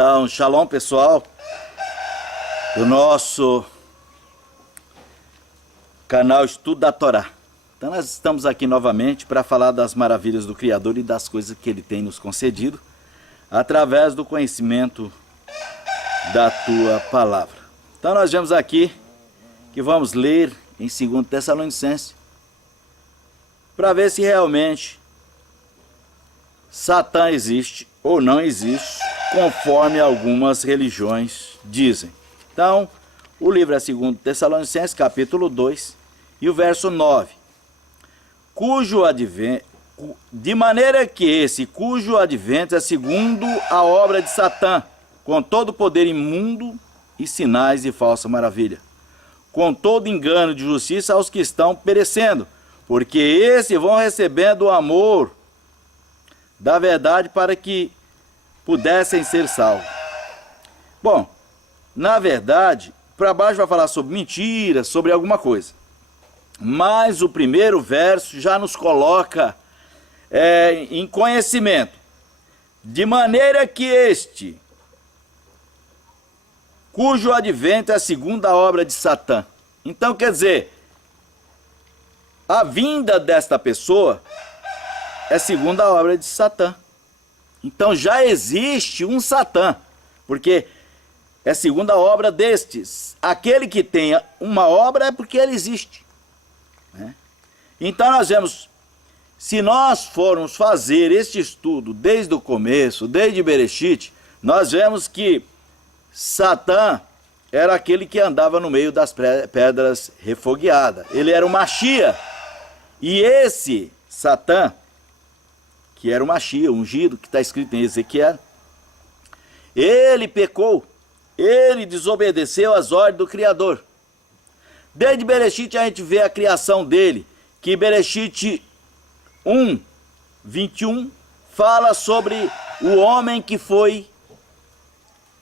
Então, shalom pessoal, do nosso canal Estudo da Torá. Então nós estamos aqui novamente para falar das maravilhas do Criador e das coisas que Ele tem nos concedido através do conhecimento da Tua Palavra. Então nós vemos aqui que vamos ler em 2 Tessalonicenses para ver se realmente Satã existe ou não existe, conforme algumas religiões dizem. Então, o livro é 2 Tessalonicenses, capítulo 2, e o verso 9. De maneira que esse cujo advento é segundo a obra de Satã, com todo poder imundo e sinais de falsa maravilha, com todo engano de justiça aos que estão perecendo, porque esses vão recebendo o amor da verdade para que pudessem ser salvos. Bom, na verdade, para baixo vai falar sobre mentira, sobre alguma coisa. Mas o primeiro verso já nos coloca em conhecimento. De maneira que este, cujo advento é a segunda obra de Satã. Então quer dizer, a vinda desta pessoa é segundo a obra de Satã. Então já existe um Satã, porque é segundo a obra destes. Aquele que tem uma obra é porque ele existe, né? Então nós vemos, se nós formos fazer este estudo desde o começo, desde Bereshit, nós vemos que Satã era aquele que andava no meio das pedras refogueadas. Ele era o Machia. E esse Satã, que era o Machia, o ungido, que está escrito em Ezequiel, ele pecou, ele desobedeceu às ordens do Criador. Desde Bereshit a gente vê a criação dele, que Bereshit 1, 21, fala sobre o homem que foi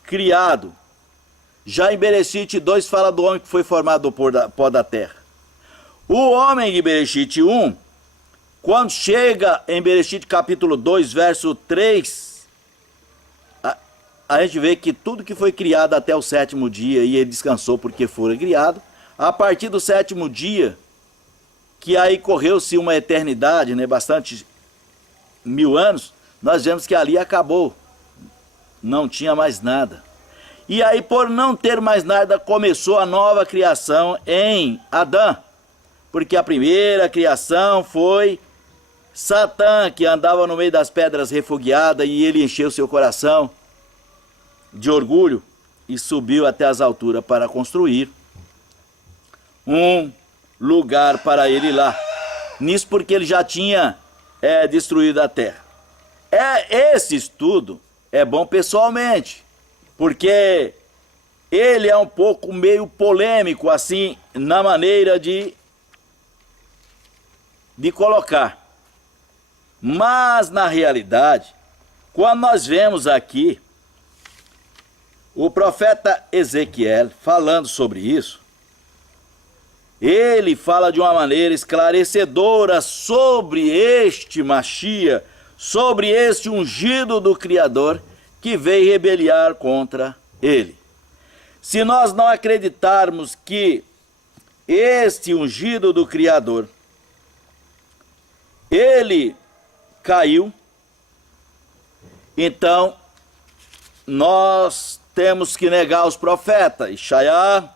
criado. Já em Bereshit 2 fala do homem que foi formado do pó da terra. O homem de Bereshit 1, quando chega em Bereshit capítulo 2, verso 3, a gente vê que tudo que foi criado até o sétimo dia, e ele descansou porque fora criado, a partir do sétimo dia, que aí correu-se uma eternidade, né, bastante 1000 anos, nós vemos que ali acabou, não tinha mais nada. E aí, por não ter mais nada, começou a nova criação em Adão, porque a primeira criação foi Satã, que andava no meio das pedras refogueadas, e ele encheu seu coração de orgulho e subiu até as alturas para construir um lugar para ele lá. Nisso porque ele já tinha destruído a terra. Esse estudo é bom pessoalmente, porque ele é um pouco meio polêmico assim na maneira de colocar. Mas na realidade, quando nós vemos aqui o profeta Ezequiel falando sobre isso, ele fala de uma maneira esclarecedora sobre este Machia, sobre este ungido do Criador que veio rebeliar contra ele. Se nós não acreditarmos que este ungido do Criador, ele caiu, então nós temos que negar os profetas. Ishaiah,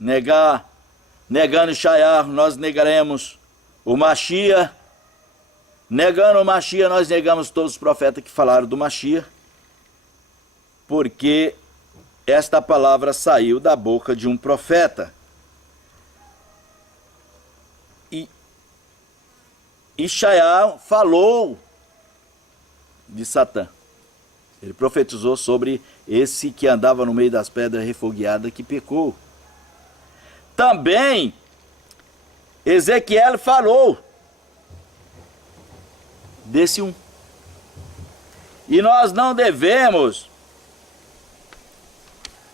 negando Ishaiah, nós negaremos o Machia. Negando o Machia, nós negamos todos os profetas que falaram do Machia, porque esta palavra saiu da boca de um profeta. E Ishaiah falou de Satã. Ele profetizou sobre esse que andava no meio das pedras refogueadas que pecou. Também Ezequiel falou desse um. E nós não devemos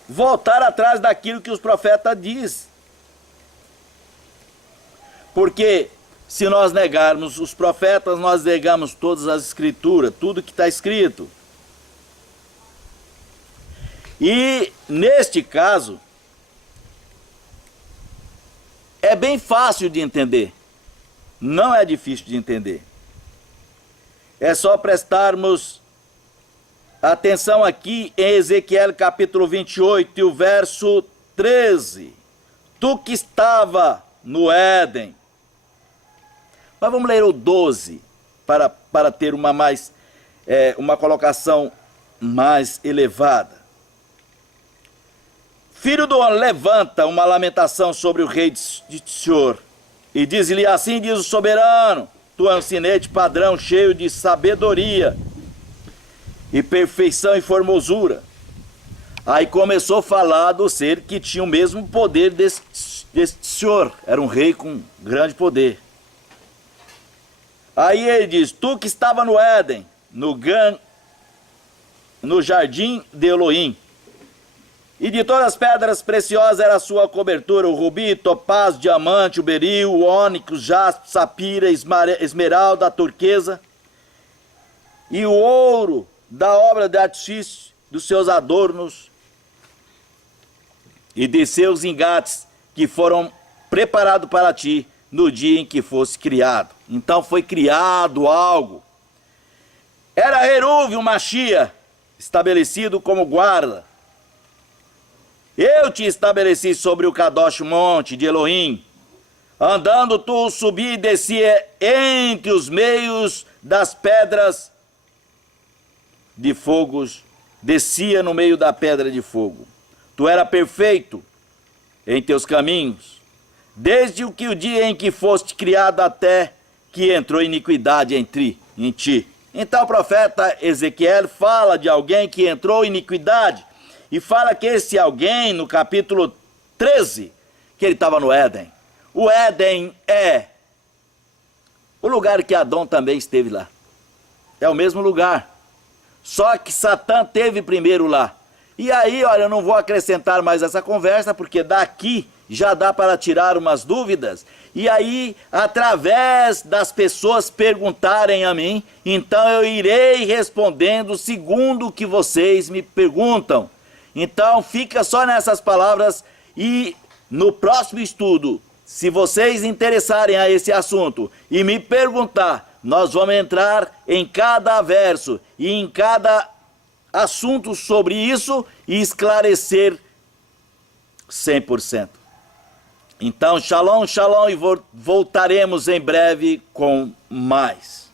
voltar atrás daquilo que os profetas dizem. Porque se nós negarmos os profetas, nós negamos todas as escrituras, tudo que está escrito. E neste caso, é bem fácil de entender. Não é difícil de entender. É só prestarmos atenção aqui em Ezequiel capítulo 28 e o verso 13. Tu que estava no Éden. Mas vamos ler o 12 para ter uma colocação mais elevada. Filho do homem, levanta uma lamentação sobre o rei de Senhor e diz-lhe: assim diz o soberano, tu és um sinete padrão cheio de sabedoria e perfeição e formosura. Aí começou a falar do ser que tinha o mesmo poder deste senhor, era um rei com grande poder. Aí ele diz: tu que estava no Éden, no jardim de Elohim, e de todas as pedras preciosas era a sua cobertura, o rubi, topaz, diamante, o beril, o ônix, jaspe, safira, esmeralda, a turquesa, e o ouro da obra de artifício dos seus adornos e de seus engates que foram preparados para ti no dia em que fosse criado. Então foi criado algo. Era Heruv, o Machia, estabelecido como guarda. Eu te estabeleci sobre o Kadosh monte de Elohim. Andando tu subia e descia entre os meios das pedras de fogo. Descia no meio da pedra de fogo. Tu era perfeito em teus caminhos, desde o dia em que foste criado até que entrou iniquidade em ti. Então o profeta Ezequiel fala de alguém que entrou em iniquidade. E fala que esse alguém, no capítulo 13, que ele estava no Éden. O Éden é o lugar que Adão também esteve lá. É o mesmo lugar. Só que Satã teve primeiro lá. E aí, olha, eu não vou acrescentar mais essa conversa, porque daqui já dá para tirar umas dúvidas. E aí, através das pessoas perguntarem a mim, então eu irei respondendo segundo o que vocês me perguntam. Então fica só nessas palavras e no próximo estudo, se vocês interessarem a esse assunto e me perguntar, nós vamos entrar em cada verso e em cada assunto sobre isso e esclarecer 100%. Então, shalom, shalom, e voltaremos em breve com mais.